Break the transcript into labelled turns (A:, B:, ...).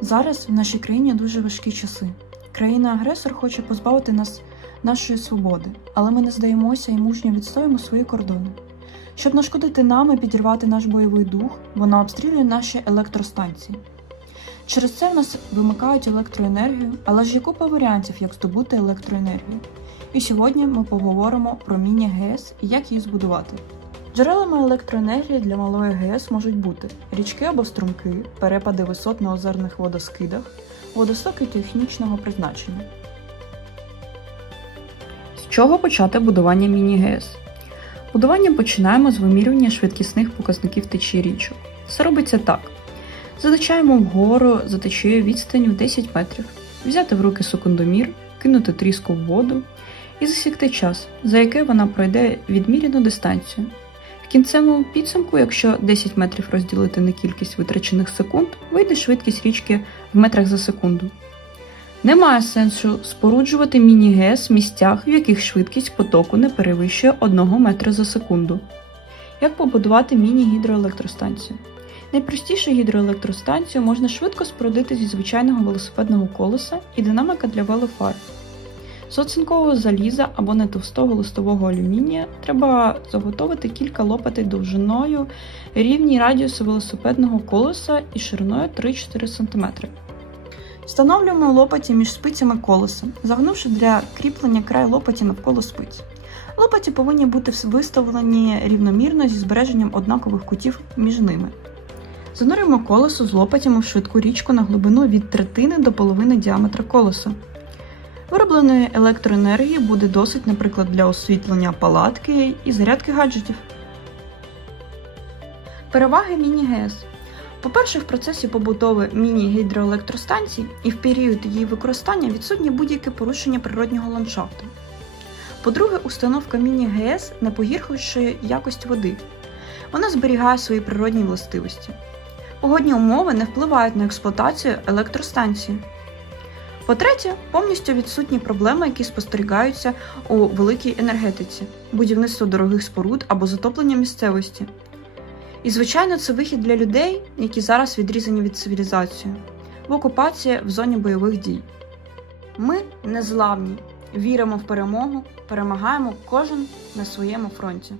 A: Зараз в нашій країні дуже важкі часи. Країна-агресор хоче позбавити нас нашої свободи, але ми не здаємося і мужньо відстоїмо свої кордони. Щоб нашкодити нам і підірвати наш бойовий дух, вона обстрілює наші електростанції. Через це в нас вимикають електроенергію, але ж є купа варіантів, як здобути електроенергію. І сьогодні ми поговоримо про міні-ГЕС і як її збудувати. Джерелами електроенергії для малої ГЕС можуть бути річки або струмки, перепади висот на озерних водоскидах, водостоки технічного призначення. З чого почати будування міні-ГЕС? Будування починаємо з вимірювання швидкісних показників течії річок. Це робиться так: задачаємо вгору за течією відстань в 10 метрів, взяти в руки секундомір, кинути тріску в воду і засікти час, за який вона пройде відміряну дистанцію. Кінцевому підсумку, якщо 10 метрів розділити на кількість витрачених секунд, вийде швидкість річки в метрах за секунду. Немає сенсу споруджувати міні-ГЕС в місцях, в яких швидкість потоку не перевищує 1 метра за секунду. Як побудувати міні-гідроелектростанцію? Найпростішу гідроелектростанцію можна швидко спорудити зі звичайного велосипедного колеса і динамика для велофар. З оцинкового заліза або нетовстого листового алюмінія треба заготовити кілька лопатей довжиною рівній радіусу велосипедного колеса і шириною 3-4 см. Встановлюємо лопаті між спицями колеса, загнувши для кріплення край лопаті навколо спиць. Лопаті повинні бути виставлені рівномірно зі збереженням однакових кутів між ними. Занурюємо колесо з лопатями в швидку річку на глибину від третини до половини діаметра колеса. Виробленої електроенергії буде досить, наприклад, для освітлення палатки і зарядки гаджетів. Переваги міні-ГЕС. По-перше, в процесі побудови міні-гідроелектростанцій і в період її використання відсутнє будь-яке порушення природнього ландшафту. По-друге, установка міні-ГЕС не погіршує якість води. Вона зберігає свої природні властивості. Погодні умови не впливають на експлуатацію електростанції. По-третє, повністю відсутні проблеми, які спостерігаються у великій енергетиці, будівництво дорогих споруд або затоплення місцевості. І, звичайно, це вихід для людей, які зараз відрізані від цивілізації, в окупації в зоні бойових дій. Ми незламні, віримо в перемогу, перемагаємо кожен на своєму фронті.